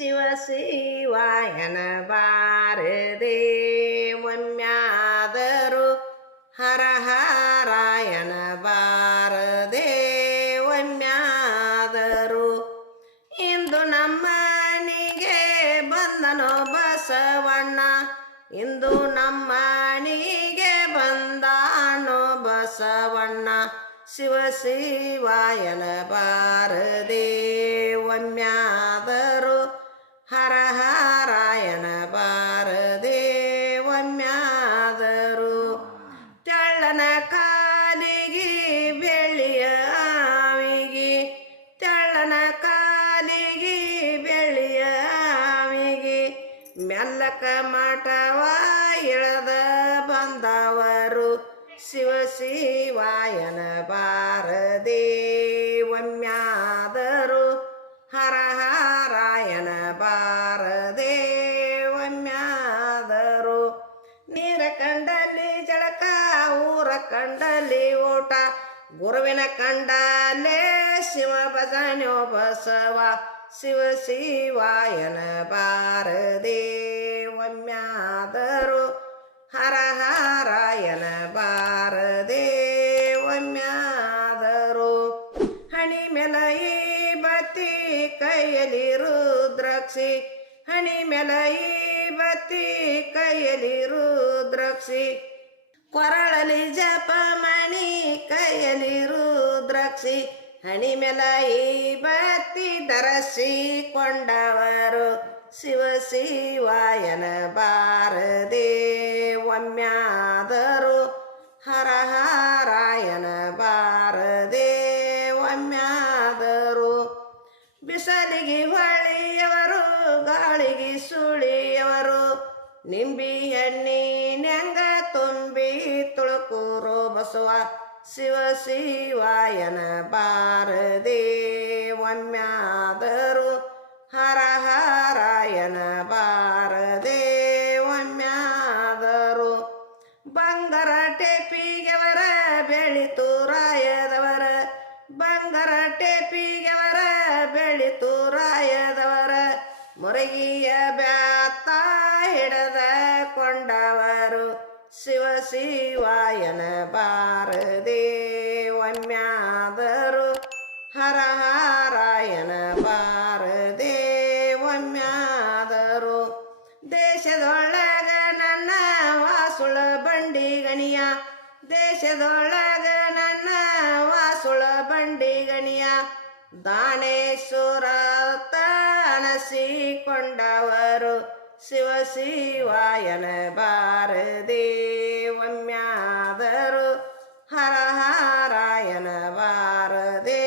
ಶಿವ ಶಿವಾಯನ ಬಾರದೆ ಒಮ್ಮ್ಯಾದರು ಹರ ಹಾರಾಯಣ ಬಾರದೆ ಇಂದು ನಮ್ಮನಿಗೆ ಬಂದನೋ ಬಸವಣ್ಣ, ಇಂದು ನಮ್ಮನಿಗೆ ಬಂದಾನೋ ಬಸವಣ್ಣ ಶಿವ ಶಿವಾಯನ ಬಾರದೆ ಕಾಲಿಗೆ ಬೆಳ್ಳಿಯ ಆವಿಗೆ ಮೆಲ್ಲಕ ಮಠವ ಇಳದ ಬಂದವರು ಶಿವ ಶಿವಾಯನ ಬಾರದೆ ಒಮ್ಯಾದರು ಹರ ಹಾರಾಯಣ ಬಾರದೆ ಒಮ್ಯಾದರು ನೀರ ಕಂಡಲ್ಲಿ ಜಳಕ, ಊರ ಕಂಡಲ್ಲಿ ಊಟ ಗುರುವಿನ ಕಂಡಲೇ ಶಿವ ಭಜನೋ ಬಸವ ಶಿವ ಶಿವಾಯನ ಬಾರದೆ ಒಮ್ಮ್ಯಾದರು ಹರ ಹಾರಾಯಣ ಬಾರದೆ ಒಮ್ಮ್ಯಾದರು ಹಣಿ ಮೆಲಯಿ ಬತ್ತಿ ಕೈಯಲ್ಲಿ ರುದ್ರಕ್ಷಿ. ಹಣಿ ಮೆಲಯಿ ಬತ್ತಿ ಕೈಯಲ್ಲಿ ರುದ್ರಾಕ್ಷಿ. ಕೊರಳಲಿ ಜಪಮಣಿ ಕೈಯಲ್ಲಿ ರುದ್ರಾಕ್ಷಿ ಹಣಿ ಭಕ್ತಿ ಬತ್ತಿ ಧರಿಸಿಕೊಂಡವರು. ಶಿವ ಶಿವಾಯನ ಬಾರದೆ ಒಮ್ಮ್ಯಾದರು ಹರ ಹಾರಾಯನ ಬಾರದೆ ಒಮ್ಮ್ಯಾದರು ಬಿಸಲಿಗೆ ಹೊಳೆಯವರು, ಗಾಳಿಗೆ ಸುಳಿಯವರು. ನಿಂಬಿ ಎಣ್ಣಿ ತುಂಬಿ ತುಳುಕೂರು ಬಸವ ಶಿವ ಶಿವಾಯನ ಬಾರದೆ ಒಮ್ಮ್ಯಾದರು ಹರ ಹರಾಯನ ಬಾರದೆ ಒಮ್ಮ್ಯಾದರು ಬಂಗಾರ ಟೇಪಿಗೆವರ ಬೆಳಿತೂರಾಯದವರ ಬಂಗರ ಟೇಪಿಗೆವರ ಬೆಳಿತೂರಾಯದವರ ಮುರಗಿಯ ಬ್ಯಾತ ಹಿಡದ ಕೊಂಡವರು ಶಿವ ಶಿವಾಯನ ಬಾರದೆ ಹರ ಹಾರಾಯಣ ಬಾರದೆ ದೇಶದೊಳಗ ನನ್ನ ವಾಸುಳ ಬಂಡಿ ಗಣಿಯ ದೇಶದೊಳಗ ನನ್ನ ವಾಸುಳ ಬಂಡಿ ಗಣಿಯ ದಾನೇಶ್ವರ ಅನಸಿಕೊಂಡವರು ಶಿವಶಿವಾಯನ ಭಾರದೇವಮ್ಯಾದರು ಹರ ಹರಾಯನ ಭಾರದೇ